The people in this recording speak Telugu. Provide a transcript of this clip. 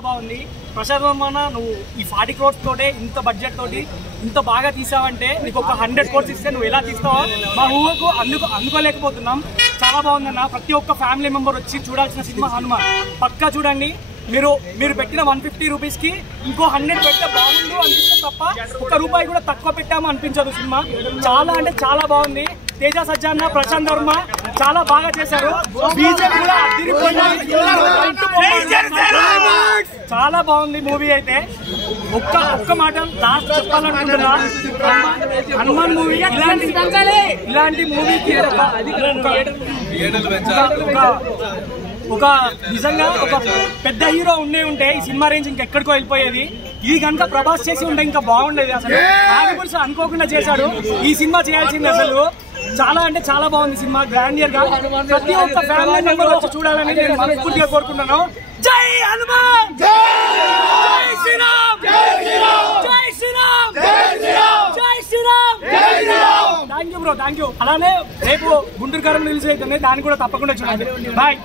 చాలా బాగుంది. ప్రశాంత్ వర్మ నువ్వు ఈ 40 crores తోటే ఇంత బడ్జెట్ తోటి ఇంత బాగా తీసావంటే నీకు ఒక 100 crores ఇస్తే నువ్వు ఎలా తీస్తావో మా ఊహకు అందుకోలేకపోతున్నాం. చాలా బాగుందన్న. ప్రతి ఒక్క ఫ్యామిలీ మెంబర్ వచ్చి చూడాల్సిన సినిమా హనుమాన్. పక్కా చూడండి. మీరు పెట్టిన 150 రూపీస్కి ఇంకో 100 పెడితే బాగుండు అనిపిస్తుంది తప్ప ₹1 కూడా తక్కువ పెట్టాము అనిపించదు. సినిమా చాలా అంటే చాలా బాగుంది. తేజ సజ్జన్న, ప్రశాంత్ వర్మ చాలా బాగా చేశారు. బీజేపీ కూడా చాలా బాగుంది మూవీ. అయితే ఒక్క మాట లాస్ట్ చెప్పాలనుకుంటున్నా, హనుమాన్ మూవీ ఇలాంటి మూవీకి ఒక నిజంగా ఒక పెద్ద హీరో ఉంటే ఈ సినిమా రేంజ్ ఇంకెక్కడికో వెళ్ళిపోయేది. ఇది కనుక ప్రభాస్ చేసి ఉంటే ఇంకా బాగుండేది. అసలు ఆర్టికల్స్ అనుకోకుండా చేశాడు. ఈ సినిమా చేయాల్సింది. అసలు చాలా అంటే చాలా బాగుంది సినిమా. గ్రాండియర్ గా ప్రతి ఒక్క ఫ్యామిలీ మెంబర్ వచ్చి చూడాలని నేను మనస్ఫూర్తిగా కోరుకుంటున్నాను. జై హనుమాన్, జై శ్రీరామ్, జై శ్రీరామ్, జై శ్రీరామ్, జై Sriram. Thank you bro, thank you. అలానే రేపు గుంటూరు కారం రిలీజ్ అవుతుంది, దాన్ని కూడా తప్పకుండా చూడండి. బాయ్.